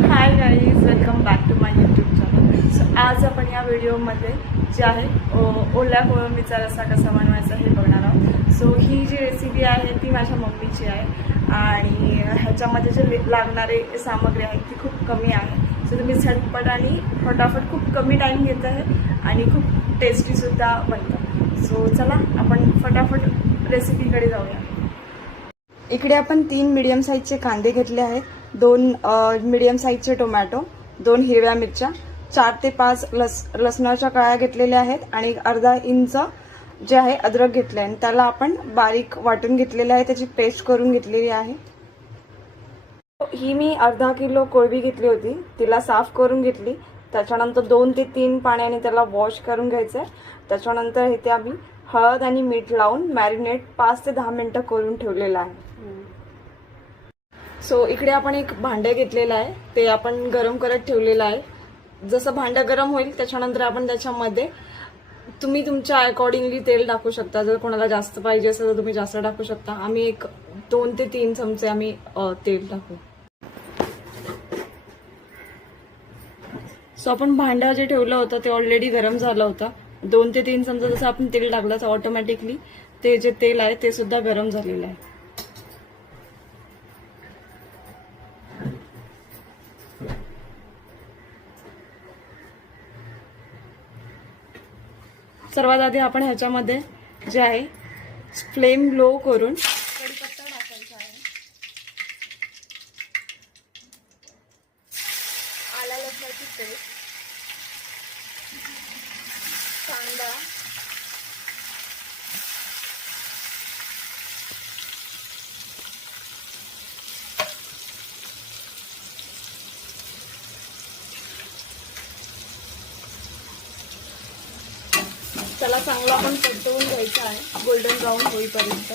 High guys, welcome back to my YouTube channel. So आज आपण या व्हिडिओमध्ये जे आहे ओल्या कोळंबीचा रस्सा कसा बनवायचा हे बघणार आहोत. सो ही जी रेसिपी आहे ती माझ्या मम्मीची आहे आणि ह्याच्यामध्ये जे लागणारे सामग्री आहे ती खूप कमी आहे. सो तुम्ही झटपट आणि फटाफट खूप कमी टाईम घेत आहे आणि खूप टेस्टीसुद्धा बनतं. सो चला आपण फटाफट रेसिपीकडे जाऊया. इकडे आपण 3 मीडियम साईजचे कांदे घेतले आहेत, 2 मीडियम साईजचे टोमॅटो, 2 हिरव्या मिरच्या, 4 ते 5 लसणाच्या कळ्या घेतलेल्या आहेत आणि अर्धा इंच जे आहे अद्रक घेतले आहे. त्याला आपण बारीक वाटून घेतलेले आहे, त्याची पेस्ट करून घेतलेली आहे. ही मी अर्धा किलो कोळंबी घेतली होती, तिला साफ करून घेतली. त्याच्यानंतर 2 ते 3 पाण्याने त्याला वॉश करून घ्यायचं आहे. त्याच्यानंतर इथे आम्ही हळद आणि मीठ लावून मॅरिनेट 5 ते 10 मिनिटं करून ठेवलेलं आहे. सो इकडे आपण एक भांडं घेतलेलं आहे, ते आपण गरम करत ठेवलेलं आहे. जसं भांडं गरम होईल त्याच्यानंतर आपण त्याच्यामध्ये तुम्ही तुमच्या अकॉर्डिंगली तेल टाकू शकता. जर कोणाला जास्त पाहिजे असेल तर तुम्ही जास्त टाकू शकता. आम्ही एक 2 ते 3 चमचे आम्ही तेल टाकू. सो आपण भांडं जे ठेवलं होतं ते ऑलरेडी गरम झालं होतं. 2 ते 3 चमचे जसं आपण तेल टाकलं तर ऑटोमॅटिकली ते जे तेल आहे ते सुद्धा गरम झालेलं आहे. सर्वात आधी आपण ह्याच्यामध्ये जे आहे फ्लेम लो करून कढीपत्ता टाकायचा आहे, आला लसणाची पेस्ट, कांदा, त्याला चांगला आपण परतवून घ्यायचा आहे गोल्डन ब्राऊन होईपर्यंत.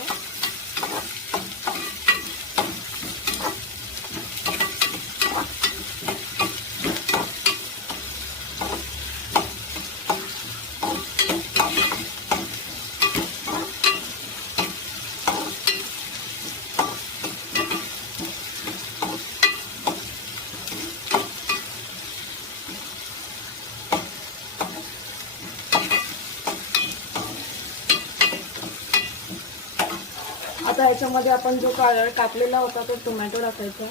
आता ह्याच्यामध्ये आपण जो कापलेला होता तो टोमॅटो टाकायचा.